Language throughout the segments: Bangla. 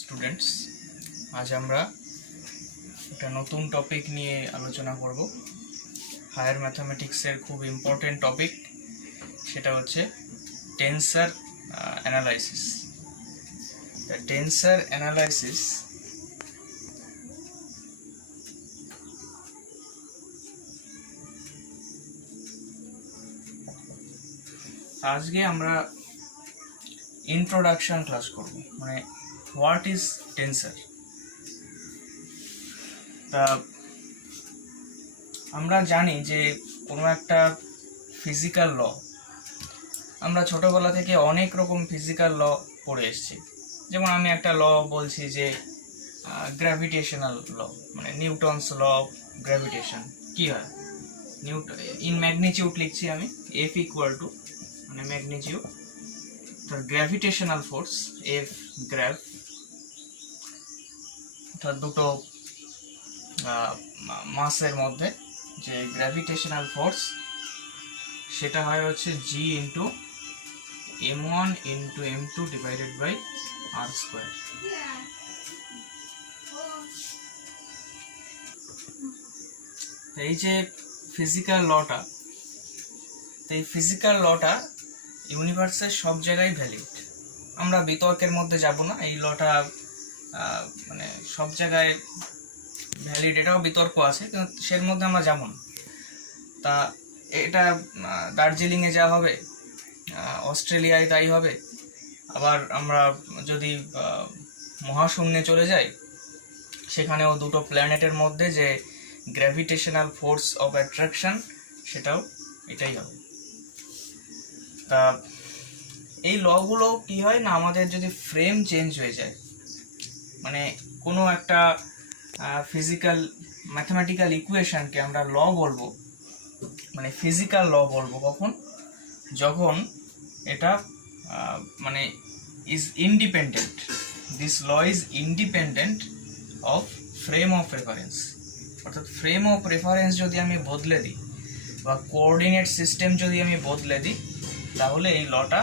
স্টুডেন্টস, আজ আমরা একটা নতুন টপিক নিয়ে আলোচনা করব। হায়ার ম্যাথামেটিক্সের খুব ইম্পর্টেন্ট টপিক, সেটা হচ্ছে টেন্সার অ্যানালাইসিস। টেন্সার অ্যানালাইসিস আজকে আমরা ইন্ট্রোডাকশন ক্লাস করব, মানে হোয়াট ইজ টেন্সার। তা আমরা জানি যে কোনো একটা ফিজিক্যাল ল, আমরা ছোটবেলা থেকে অনেক রকম ফিজিক্যাল ল পড়ে এসেছি। যেমন আমি একটা ল বলছি যে গ্র্যাভিটেশনাল ল, মানে নিউটনস ল অফ গ্র্যাভিটেশন। কি হয়, ইন ম্যাগনিটিউড লিখছি আমি, এফ ইকুয়াল টু মানে ম্যাগনিটিউড, তার গ্র্যাভিটেশনাল ফোর্স এফ গ্র্যাভ, অর্থাৎ দুটো মাসের মধ্যে যে গ্র্যাভিটেশনাল ফোর্স, সেটা হয় হচ্ছে G into m1 into m2 divided by r square. এই যে ফিজিক্যাল লটা, এই ফিজিক্যাল লটা ইউনিভার্সের সব জায়গায় ভ্যালিড। আমরা বিতর্কের মধ্যে যাব না, এই লটা মানে সব জায়গায় ভ্যালিড, এটাও বিতর্ক আছে, কিন্তু সের মধ্যে আমরা যাব না। তা এটা দার্জিলিংয়ে যা হবে, অস্ট্রেলিয়ায় তাই হবে। আবার আমরা যদি মহাশূন্যে চলে যাই, সেখানেও দুটো প্ল্যানেটের মধ্যে যে গ্র্যাভিটেশনাল ফোর্স অফ অ্যাট্রাকশন, সেটাও এটাই হবে। তা এই লগুলো কি হয় না, আমাদের যদি ফ্রেম চেঞ্জ হয়ে যায়, মানে কোনো একটা ফিজিক্যাল ম্যাথমেটিক্যাল ইকুয়েশনকে আমরা ল বলবো, মানে ফিজিক্যাল ল বলবো কখন, যখন এটা মানে is independent, this law is independent of frame of reference. অর্থাৎ ফ্রেম অফ রেফারেন্স যদি আমি বদলে দিই বা কোঅর্ডিনেট সিস্টেম যদি আমি বদলে দিই, তাহলে এই লটা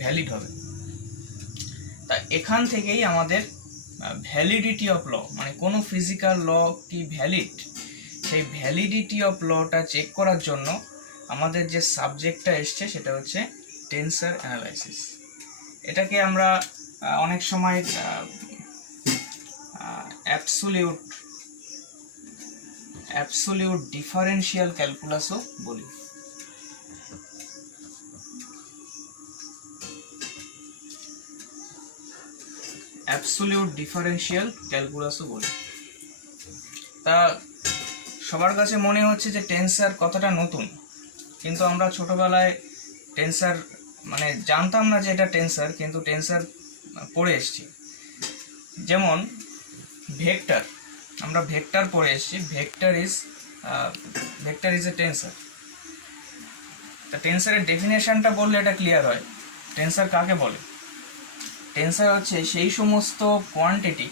ভ্যালিড হবে। তা এখান থেকেই আমাদের ভ্যালিডিটি অফ ল, মানে কোনো ফিজিক্যাল ল কি ভ্যালিড, সেই ভ্যালিডিটি অফ লটা চেক করার জন্য আমাদের যে সাবজেক্টটা এসছে সেটা হচ্ছে টেন্সার অ্যানালাইসিস। এটাকে আমরা অনেক সময় অ্যাবসোলিউট ডিফারেনশিয়াল ক্যালকুলাসও বলি। অ্যাবসোলিউট ডিফারেনশিয়াল ক্যালকুলাসও বলি। তা সবার কাছে মনে হচ্ছে যে টেন্সার কতটা নতুন, কিন্তু আমরা ছোটবেলায় টেন্সার মানে জানতাম না যে এটা টেন্সার, কিন্তু টেন্সার পড়ে এসেছি। যেমন ভেক্টর, আমরা ভেক্টর পড়ে এসেছি, ভেক্টর ইজ এ টেন্সার। তা টেন্সারের ডেফিনেশনটা বললে এটা ক্লিয়ার হয়। টেন্সার কাকে বলে? টেন্সার হচ্ছে সেই সমস্ত কোয়ান্টিটি,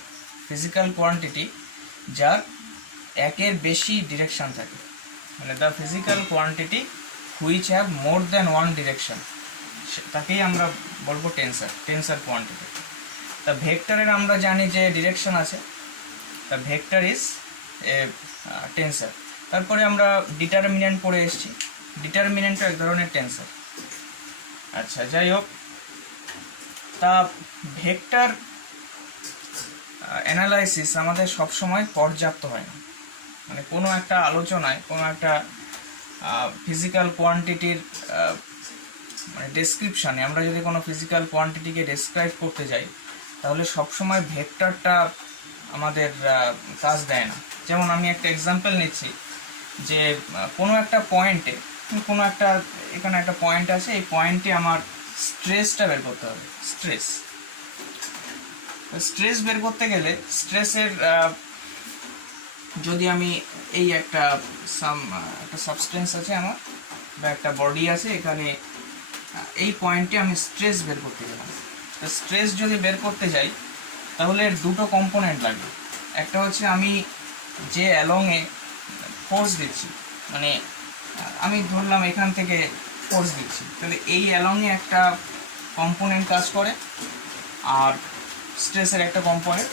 ফিজিক্যাল কোয়ান্টিটি, যার একের বেশি ডিরেকশন থাকে, মানে the physical quantity which have more than one direction, তাকেই আমরা বলবো টেন্সার কোয়ান্টিটি। তা ভেক্টরের আমরা জানি যে ডিরেকশন আছে, তা ভেক্টর ইজ এ টেন্সার। তারপরে আমরা ডিটারমিনেন্ট পড়ে এসেছি, ডিটারমিনেন্টও এক ধরনের টেন্সার। আচ্ছা, যাই হোক, তা ভেক্টর অ্যানালাইসিস আমাদের সবসময় পর্যাপ্ত হয় না। মানে কোনো একটা আলোচনায়, কোনো একটা ফিজিক্যাল কোয়ান্টিটির মানে ডেসক্রিপশানে, আমরা যদি কোনো ফিজিক্যাল কোয়ান্টিটিকে ডেসক্রাইব করতে যাই, তাহলে সবসময় ভেক্টরটা আমাদের কাজ দেয় না। যেমন আমি একটা এক্সাম্পল নিচ্ছি, যে কোনো একটা পয়েন্টে, কোনো একটা এখানে একটা পয়েন্ট আছে, এই পয়েন্টে আমার স্ট্রেসটা বের করতে হবে। স্ট্রেস বের করতে গেলে স্ট্রেসের যদি আমি এই একটা সাবস্টেন্স আছে আমার, বা একটা বডি আছে, এখানে এই পয়েন্টে আমি স্ট্রেস বের করতে গেলাম। তো স্ট্রেস যদি বের করতে যাই, তাহলে এর দুটো কম্পোনেন্ট লাগবে। একটা হচ্ছে আমি যে অ্যালংয়ে ফোর্স দিচ্ছি, মানে আমি ধরলাম এখান থেকে ফোর্স দিচ্ছি, তাহলে এই অ্যালংয়ে একটা কম্পোনেন্ট কাজ করে, আর স্ট্রেসের একটা কম্পোনেন্ট,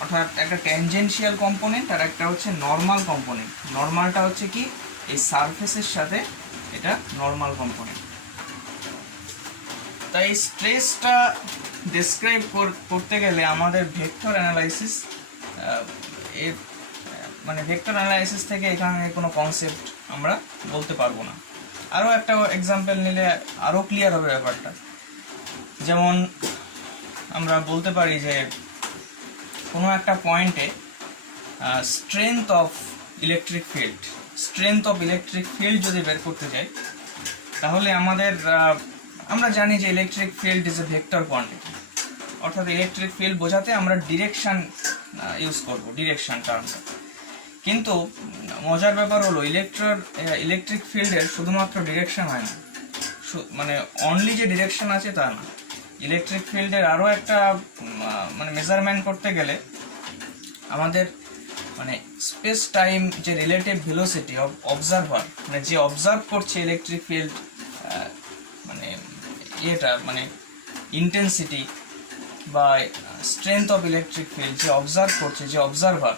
অর্থাৎ একটা ট্যানজেনশিয়াল কম্পোনেন্ট আর একটা হচ্ছে নর্মাল কম্পোনেন্ট। নর্মালটা হচ্ছে কি এই সারফেসের সাথে এটা নর্মাল কম্পোনেন্ট। তাই স্ট্রেসটা ডেসক্রাইব করতে গেলে আমাদের ভেক্টর অ্যানালাইসিস এর মানে ভেক্টর অ্যানালাইসিস থেকে এখানে কোনো কনসেপ্ট আমরা বলতে পারবো না। আরও একটা এক্সাম্পল নিলে আরও ক্লিয়ার হবে ব্যাপারটা। যেমন আমরা বলতে পারি যে কোনো একটা পয়েন্টে স্ট্রেংথ অফ ইলেকট্রিক ফিল্ড যদি বের করতে যাই, তাহলে আমরা জানি যে electric field is a vector quantity, অর্থাৎ ইলেকট্রিক ফিল্ড বোঝাতে আমরা ডিরেকশন ইউজ করব, ডিরেকশন টার্মটা। কিন্তু মজার ব্যাপার হলো ইলেকট্রিক ফিল্ডের শুধুমাত্র ডিরেকশন হয় না, মানে অনলি যে ডিরেকশন আছে তা না। ইলেকট্রিক ফিল্ডের আরও একটা মানে মেজারমেন্ট করতে গেলে আমাদের মানে স্পেস টাইম যে রিলেটিভ ভেলোসিটি অফ অবজারভার, মানে যে অবজার্ভ করছে ইলেকট্রিক ফিল্ড মানে মানে ইন্টেন্সিটি বা স্ট্রেংথ অফ ইলেকট্রিক ফিল্ড যে অবজার্ভ করছে, যে অবজারভার,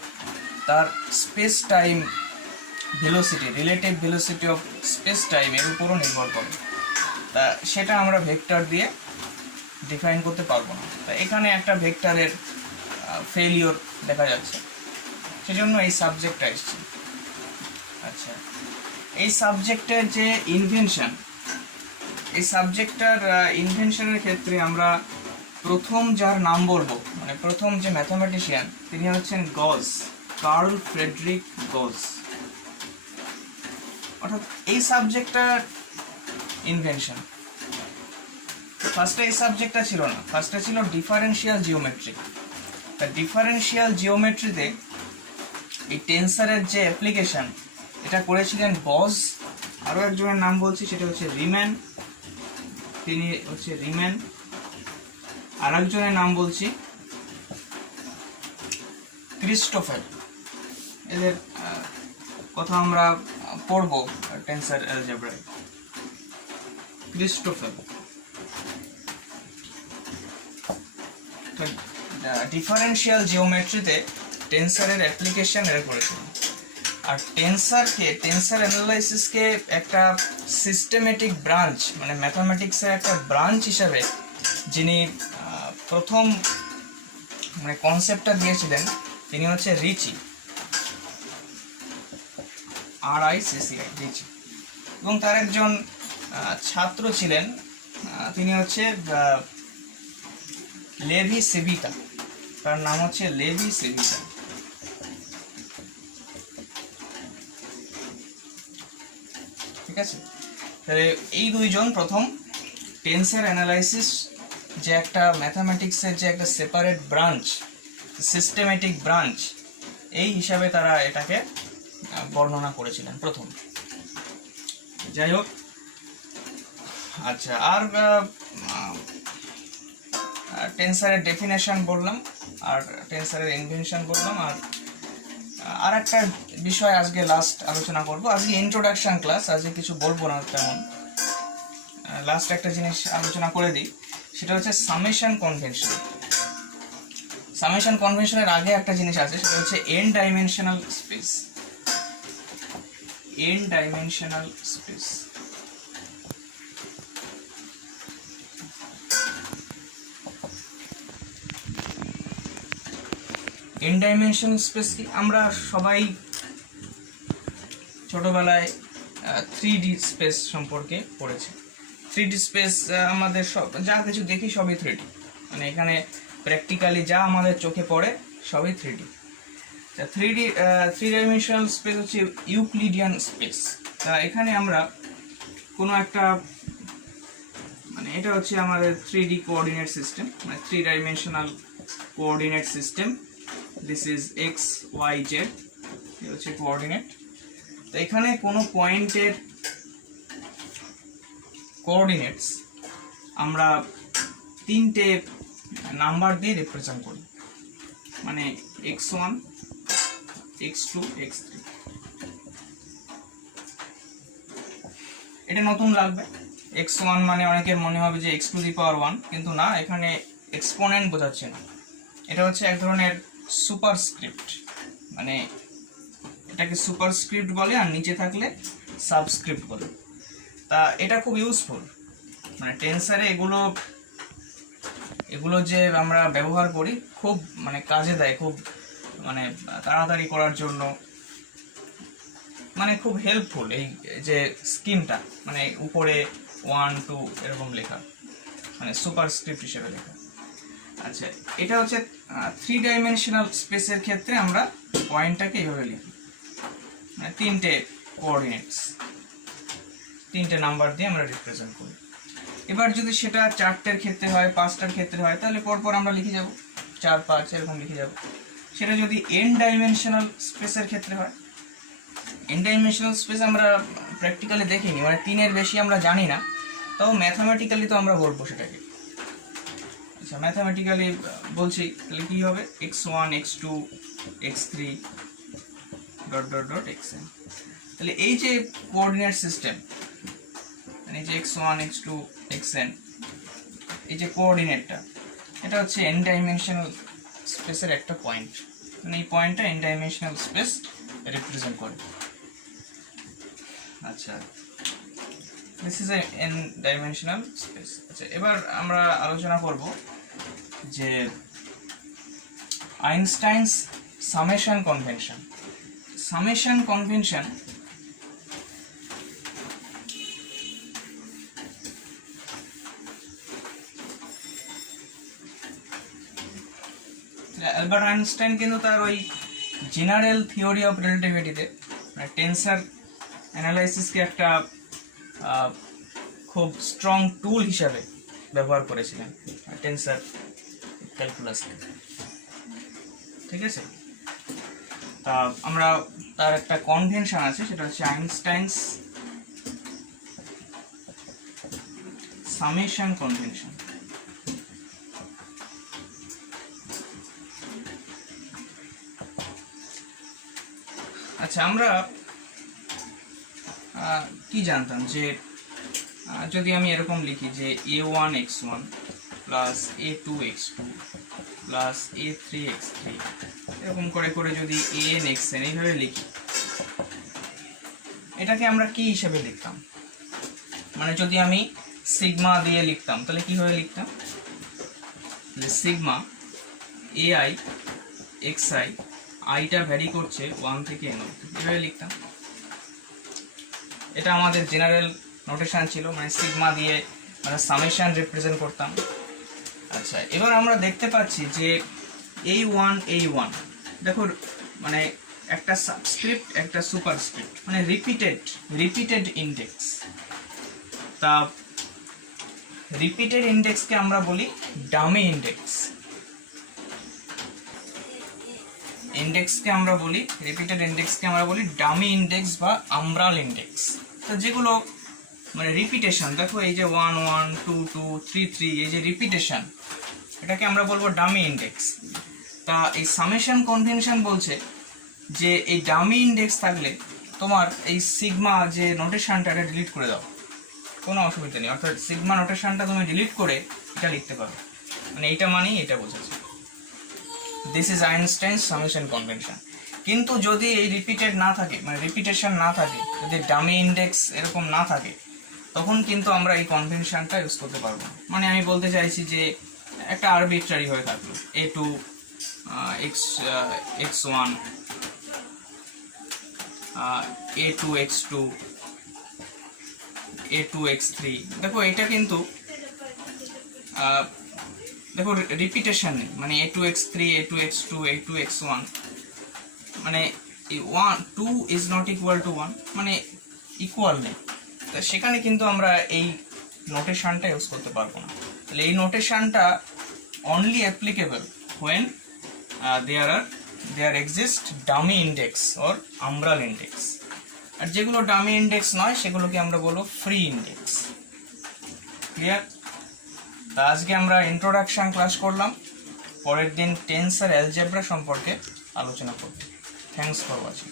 তার space time velocity, relative velocity of speech time এর উপরও নির্ভর করে। তা সেটা আমরা ভেক্টর দিয়ে ডিফাইন করতে পারবো না। তা এখানে একটা ভেক্টরের ফেলিওর দেখা যাচ্ছে, সেজন্য এই সাবজেক্টটা এসছে। আচ্ছা, এই সাবজেক্টের যে ইনভেনশন, এই সাবজেক্টটার ইনভেনশনের ক্ষেত্রে আমরা প্রথম যার নাম বলবো, মানে প্রথম যে ম্যাথামেটিশিয়ান, তিনি হচ্ছেন গজ, কার্ল ফ্রেডরিক গজ। অর্থাৎ এই সাবজেক্টটার ইনভেনশন, ফার্স্টে এই সাবজেক্টটা ছিল না, ফার্স্টে ছিল ডিফারেন্সিয়াল জিওমেট্রি। তা ডিফারেন্সিয়াল জিওমেট্রিতে এই টেন্সারের যে অ্যাপ্লিকেশন, এটা করেছিলেন গজ। আরও একজনের নাম বলছি, সেটা হচ্ছে রিম্যান, তিনি হচ্ছে রিম্যান। আর একজনের নাম বলছি ক্রিস্টোফার। এদের কথা আমরা পড়বো টেন্সার অ্যালজেব্রায়। ক্রিস্টোফার ডিফারেন্সিয়াল জিওমেট্রিতে টেন্সারের অ্যাপ্লিকেশন এর করেছিলেন। আর টেন্সার অ্যানালাইসিসকে একটা সিস্টেমেটিক ব্রাঞ্চ, মানে ম্যাথামেটিক্সের একটা ব্রাঞ্চ হিসাবে যিনি প্রথম মানে কনসেপ্টটা দিয়েছিলেন, তিনি হচ্ছে রিচি, RICCI, রিচি। এবং তার একজন ছাত্র ছিলেন, তিনি হচ্ছে লেভি সিভিটা, তার নাম হচ্ছে লেভি সিভিটা। ঠিক আছে, তাহলে এই দুইজন প্রথম টেন্সার অ্যানালাইসিস যে একটা ম্যাথামেটিক্সের যে একটা সেপারেট ব্রাঞ্চ, সিস্টেমেটিক ব্রাঞ্চ, এই হিসাবে তারা এটাকে বর্ণনা করেছিলেন প্রথম। যাই হোক, আচ্ছা, আর টেন্সারের ডেফিনেশন বললাম, আর টেন্সারের ইনভেনশন বললাম। আর একটা বিষয় আজকে লাস্ট আলোচনা করব। আজকে ইন্ট্রোডাকশন ক্লাস, আজকে কিছু বলবো না তেমন। লাস্ট একটা জিনিস আলোচনা করে দিই, সেটা হচ্ছে সামেশন কনভেনশন। সামেশন কনভেনশনের আগে একটা জিনিস আছে, সেটা হচ্ছে N dimensional space. N dimensional space, N dimensional space কি? আমরা সবাই ছোটবেলায় 3D স্পেস সম্পর্কে পড়েছি। 3D স্পেস আমাদের সব যা কিছু দেখি সবই 3D, মানে এখানে প্র্যাকটিক্যালি যা আমাদের চোখে পড়ে সবই 3D। থ্রি ডাইমেনশনাল স্পেস হচ্ছে ইউক্লিডিয়ান স্পেস। তা এখানে আমরা কোনো একটা মানে এটা হচ্ছে আমাদের 3D কোঅর্ডিনেট সিস্টেম, মানে 3 dimensional coordinate system. This is x y z, এটা হচ্ছে কোঅর্ডিনেট। তো এখানে কোনো পয়েন্টের কোঅর্ডিনেটস আমরা 3টে নাম্বার দিয়ে রিপ্রেজেন্ট করি, মানে x1 x2 x3। এটা নতুন লাগবে, x1 মানে অনেকের মনে হবে যে x টু দি পাওয়ার 1, কিন্তু না, এখানে এক্সপোনেন্ট বোঝাচ্ছে না, এটা হচ্ছে এক ধরনের সুপারস্ক্রিপ্ট, মানে এটাকে সুপারস্ক্রিপ্ট বলে, আর নিচে থাকলে সাবস্ক্রিপ্ট বলে। তা এটা খুব ইউজফুল, মানে টেন্সারে এগুলো যে আমরা ব্যবহার করি খুব মানে কাজে দেয়, খুব মানে তাড়াতাড়ি করার জন্য মানে খুব হেল্পফুল। এই যে স্কিমটা মানে উপরে 1 2 এরকম লেখা, মানে সুপারস্ক্রিপ্ট হিসেবে লেখা। আচ্ছা, এটা হচ্ছে 3 ডাইমেনশনাল স্পেসের ক্ষেত্রে আমরা পয়েন্টটাকে এইভাবে লিখি, মানে 3টে কোঅর্ডিনেটস, 3টে নাম্বার দিয়ে আমরা রিপ্রেজেন্ট করি। এবার যদি সেটা 4টের ক্ষেত্রে হয়, 5টার ক্ষেত্রে হয়, তাহলে পরপর আমরা লিখে যাব 4 5 এরকম লিখে যাব। সেটা যদি n ডাইমেনশনাল স্পেসের ক্ষেত্রে হয়, n ডাইমেনশনাল স্পেস আমরা প্র্যাকটিক্যালি দেখিনি, মানে 3-এর বেশি আমরা জানি না, তাও ম্যাথামেটিক্যালি তো আমরা বলবো সেটাকে। আচ্ছা, ম্যাথামেটিক্যালি বলছি, তাহলে কী হবে, x1 x2 x3 dot dot dot xn। তাহলে এই যে কোঅর্ডিনেট সিস্টেম, মানে এই যে x1 x2 xn, এই যে কোঅর্ডিনেটটা, এটা হচ্ছে n ডাইমেনশনাল স্পেসের একটা পয়েন্ট, মানে এই পয়েন্টটা n ডাইমেনশনাল স্পেস রিপ্রেজেন্ট করে। আচ্ছা, this is a n dimensional space. আচ্ছা, এবার আমরা আলোচনা করব যে Einstein's summation convention. Summation convention Albert Einstein কিন্তু তার ওই জেনারেল থিওরি অফ রিলেটিভিটিতে মানে টেন্সার অ্যানালাইসিসকে একটা খুব স্ট্রং টুল হিসাবে ব্যবহার করেছিলেন টেন্সার ক্যালকুলাসকে। ঠিক আছে, তা আমরা তার একটা কনভেনশন আছে, সেটা হচ্ছে আইনস্টাইনস সামেশন কনভেনশন। আচ্ছা, আমরা কি জানতাম যে যদি আমি এরকম লিখি যে a1 x1 plus a2 x2 plus a3 x3 এরকম করে করে যদি an xn এইভাবে লিখি, এটাকে আমরা কি হিসেবে লিখতাম, মানে যদি আমি সিগমা দিয়ে লিখতাম তাহলে কিভাবে লিখতাম, যে সিগমা ai xi, আইটা ভ্যারি করছে 1 থেকে n এভাবে লিখতাম। এটা আমাদের জেনারেল নোটেশন ছিল, মানে সিগমা দিয়ে মানে সামেশন রিপ্রেজেন্ট করতাম। আচ্ছা, এবার আমরা দেখতে পাচ্ছি যে এই ওয়ান দেখো, মানে একটা সাবস্ক্রিপ্ট একটা সুপারস্ক্রিপ্ট, মানে রিপিটেড ইন্ডেক্স। তা রিপিটেড ইন্ডেক্সকে আমরা বলি ডামি ইন্ডেক্স। ইন্ডেক্সকে আমরা বলি, রিপিটেড ইন্ডেক্সকে আমরা বলি ডামি ইন্ডেক্স বা আমব্রাল ইন্ডেক্স। তো যেগুলো মানে রিপিটেশন, দেখো এই যে 1 1 2 2 3 3, এই যে রিপিটেশন, এটাকে আমরা বলবো ডামি ইন্ডেক্স। তা এই সামেশন কনভেনশন বলছে যে এই ডামি ইন্ডেক্স থাকলে তোমার এই সিগমা যে নোটেশনটা এটা ডিলিট করে দাও, কোনো অসুবিধা নেই। অর্থাৎ সিগমা নোটেশনটা তুমি ডিলিট করে এটা লিখতে পারো, মানে এইটা মানেই এটা বোঝাচ্ছে। This is Einstein's summation convention. কিন্তু যদি এই রিপিটেড না থাকে, মানে রিপিটেশন না থাকে, যদি ডামি ইন্ডেক্স এরকম না থাকে, তখন কিন্তু আমরা এই কনভেনশনটা ইউজ করতে পারবো না। মানে আমি বলতে চাইছি যে একটা আরবিট্রারি হয়ে থাকলো a2 x1 a2 x2 a2 x3, দেখো এটা কিন্তু দেখো রিপিটেশন নেই, মানে a2 x3 a2 x2 a2 x1, মানে 1 2 ইজ নট ইকুয়াল টু 1, মানে ইকুয়াল নেই। তো সেখানে কিন্তু আমরা এই নোটেশনটা ইউজ করতে পারবো না। তাহলে এই নোটেশনটা only applicable when there exist dummy index or umbral index. আর যেগুলো ডামি ইন্ডেক্স নয় সেগুলোকে আমরা বলবো ফ্রি ইন্ডেক্স। ক্লিয়ার? তা আজকে আমরা ইন্ট্রোডাকশন ক্লাস করলাম, পরের দিন টেন্স আর অ্যালজেব্রা সম্পর্কে আলোচনা করব। Thanks for watching.